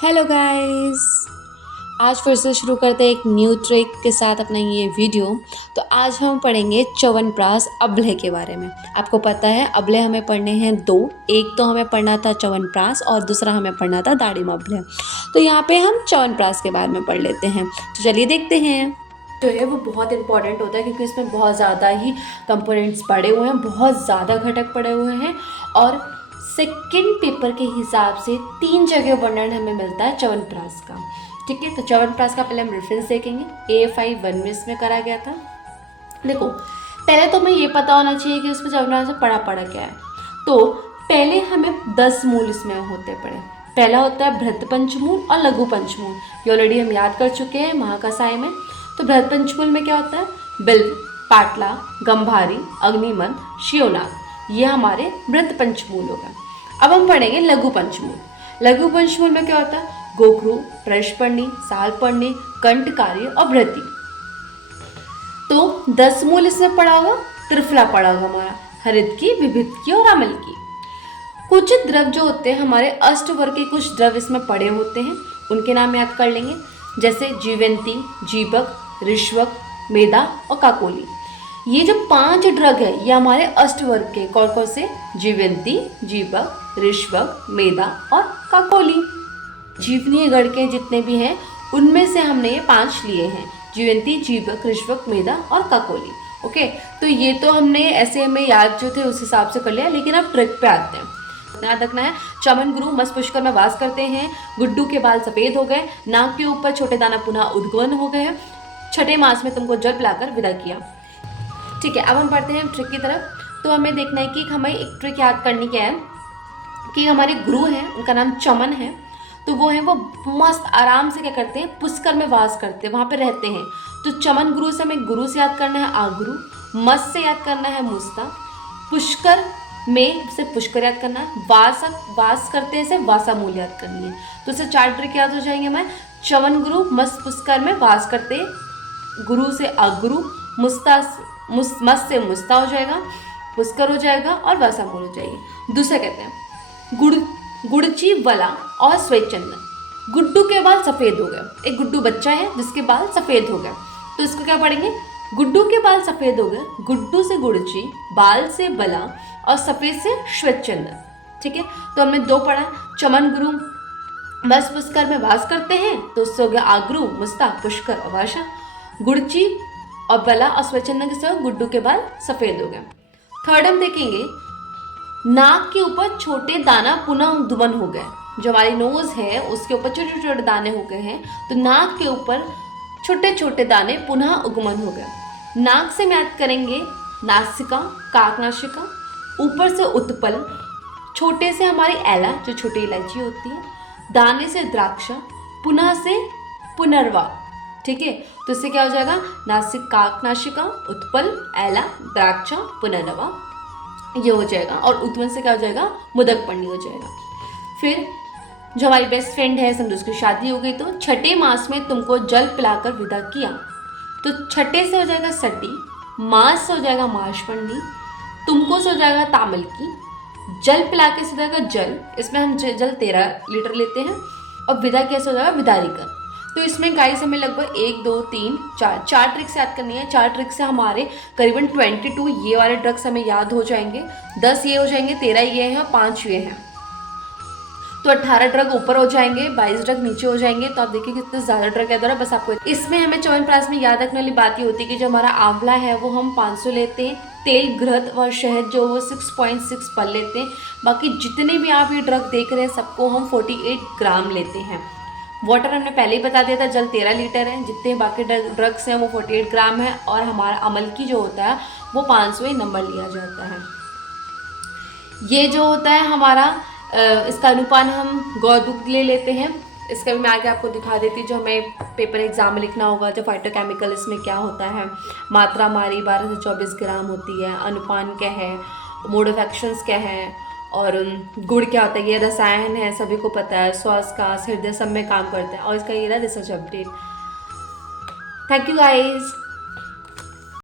Hello guys, आज फिर से शुरू करते हैं एक न्यू ट्रिक के साथ अपना ये वीडियो। तो आज हम पढ़ेंगे च्यवनप्राश अबले के बारे में। आपको पता है अबले हमें पढ़ने हैं दो, एक तो हमें पढ़ना था च्यवनप्राश और दूसरा हमें पढ़ना था दाड़िम अबले। तो यहाँ पे हम च्यवनप्राश के बारे में पढ़ लेते हैं। तो चलिए देखते हैं। जो है वो बहुत इंपॉर्टेंट होता है क्योंकि इसमें बहुत ज़्यादा ही कंपोनेंट्स पड़े हुए हैं, बहुत ज़्यादा घटक पड़े हुए हैं और सेकेंड पेपर के हिसाब से 3 जगह वर्णन हमें मिलता है च्यवनप्राश का। ठीक है, तो च्यवनप्राश का पहले हम रेफरेंस देखेंगे। AFI 1 में इसमें करा गया था। देखो, पहले तो हमें ये पता होना चाहिए कि उसमें च्यवनप्राश में पड़ा क्या है। तो पहले हमें 10 मूल इसमें होते पड़े। पहला होता है बृहत पंचमूल और लघु पंचमूल। ये ऑलरेडी हम याद कर चुके हैं महाकसाय में। तो बृहत पंचमूल में क्या होता है? बिल्व, पाटला, गंभारी, अग्निमन, शिवनाग। ये हमारे बृहत पंचमूल हो गए। अब हम पढ़ेंगे लघु पंचमूल। लघु पंचमूल में क्या होता है? गोखरू, प्रश्नपर्णी, सालपर्णी, कंठकारी और भृति। तो 10 मूल इसमें पड़ा होगा, त्रिफला पड़ा होगा हमारा, हरित की, विभित की और अमल की। कुछ द्रव जो होते हैं हमारे अष्टवर्ग के, कुछ द्रव इसमें पड़े होते हैं, उनके नाम याद कर लेंगे। जैसे जीवंती, जीवक, ऋष्वक, मेधा और काकोली। ये जो 5 ड्रग है ये हमारे अष्टवर्ग के कौन कौन से? जीवंती, जीवक, ऋष्वक, मेधा और काकोली। जीवनीय गण के जितने भी हैं उनमें से हमने ये 5 लिए हैं, जीवंती, जीवक, ऋष्वक, मेधा और काकोली। ओके, तो ये तो हमने ऐसे हमें याद जो थे उस हिसाब से कर लिया। लेकिन अब ट्रिक पे आते हैं। याद रखना है, चमन गुरु मस्त पुष्कर में वास करते हैं। गुड्डू के बाल सफेद हो गए, नाक के ऊपर छोटे दाना पुनः उद्गमन हो गए हैं। छठे मास में तुमको जल पिलाकर विदा किया। ठीक है, अब हम पढ़ते हैं ट्रिक की तरफ। तो हमें देखना है कि हमें एक ट्रिक याद करनी क्या है कि हमारे गुरु हैं, उनका नाम चमन है। तो वो है, वो मस्त आराम से क्या करते हैं? पुष्कर में वास करते हैं, वहाँ पे रहते हैं। तो चमन गुरु से हमें गुरु से याद करना है आगुरु, मस्त से याद करना है मुस्ता, पुष्कर में से पुष्कर याद करना है, वास करते हैं से वासा मूल याद करनी है। तो इससे 4 ट्रिक याद हो जाएंगे हमें। चमन गुरु मस्त पुष्कर में वास करते, गुरु से अगुरु, मस्त से मुस्ता हो जाएगा, पुष्कर हो जाएगा और वासा मूल हो जाएगी। दूसरा कहते हैं गुड़ची, वला और स्वेचंदन। गुड्डू के बाल सफेद हो गए। एक गुड्डू बच्चा है जिसके बाल सफेद हो गए, तो इसको क्या पढ़ेंगे? गुड्डू के बाल सफेद हो गए, गुड्डू से गुड़ची, बाल से बला और सफेद से श्वेतचंदन। ठीक है, तो हमने 2 पढ़ा। चमन गुरु मस्त पुष्कर में वास करते हैं, तो उससे हो गया आगरू, मुस्ता, पुष्कर और वासा। गुड़ची और बला और श्वेतचंदन के साथ गुड्डू के बाल सफेद हो गए। थर्ड हम देखेंगे, नाक के ऊपर छोटे दाना पुनः उद्गमन हो गए। जो हमारी नोज है उसके ऊपर छोटे छोटे दाने हो गए हैं, तो नाक के ऊपर छोटे छोटे दाने पुनः उगमन हो गए। नाक से याद करेंगे नासिका, काकनाशिका, ऊपर से उत्पल, छोटे से हमारी एला जो छोटी इलायची होती है, दाने से द्राक्षा, पुनः से पुनर्वा। ठीक है, तो इससे क्या हो जाएगा? नासिक, काकनाशिका, उत्पल, एला, द्राक्षा, पुनर्वा, ये हो जाएगा। और उत्पन्न से क्या हो जाएगा? मुदक पढ़नी हो जाएगा। फिर जो हमारी बेस्ट फ्रेंड है, समझो उसकी शादी हो गई, तो छठे मास में तुमको जल पिलाकर विदा किया। तो छठे से हो जाएगा सटी, मास से हो जाएगा माशपंडी, तुमको से हो जाएगा तामल की, जल पिला के से हो जाएगा जल, इसमें हम जल 13 लीटर लेते हैं, और विदा कैसे हो जाएगा? विदारी कर। तो इसमें गाइस हमें लगभग 1 2 3 4 ट्रिक्स याद करनी है। 4 ट्रिक्स से हमारे करीबन 22 ये वाले ड्रग्स हमें याद हो जाएंगे। 10 ये हो जाएंगे, 13 ये हैं और 5 ये हैं, तो 18 ड्रग ऊपर हो जाएंगे, 22 ड्रग नीचे हो जाएंगे। तो आप देखिए कितने ज़्यादा ड्रग याद हो रहा है। बस आपको इसमें हमें च्यवनप्राश में याद रखने वाली बात ये होती है कि जो हमारा आंवला है वो हम 500 लेते हैं, तेल, घृत व शहद जो वो 6.6 पल लेते हैं। बाकी जितने भी आप ये ड्रग देख रहे हैं सबको हम 48 ग्राम लेते हैं। वाटर हमने पहले ही बता दिया था, जल 13 लीटर है, जितने बाकी ड्रग्स हैं वो 48 ग्राम है, और हमारा अमल की जो होता है वो 500 नंबर लिया जाता है। ये जो होता है हमारा इसका अनुपान हम गौदूध ले लेते हैं। इसका भी मैं आगे आपको दिखा देती, जो हमें पेपर एग्जाम में लिखना होगा। जो फाइटोकेमिकल इसमें क्या होता है, मात्रा हमारी 12 से 24 ग्राम होती है, अनुपान क्या है, मोड ऑफ एक्शंस क्या है, और गुड़ क्या होता है, ये रसायन है, सभी को पता है, श्वास हृदय सब में काम करता है। और इसका ये रहा research update. Thank you guys.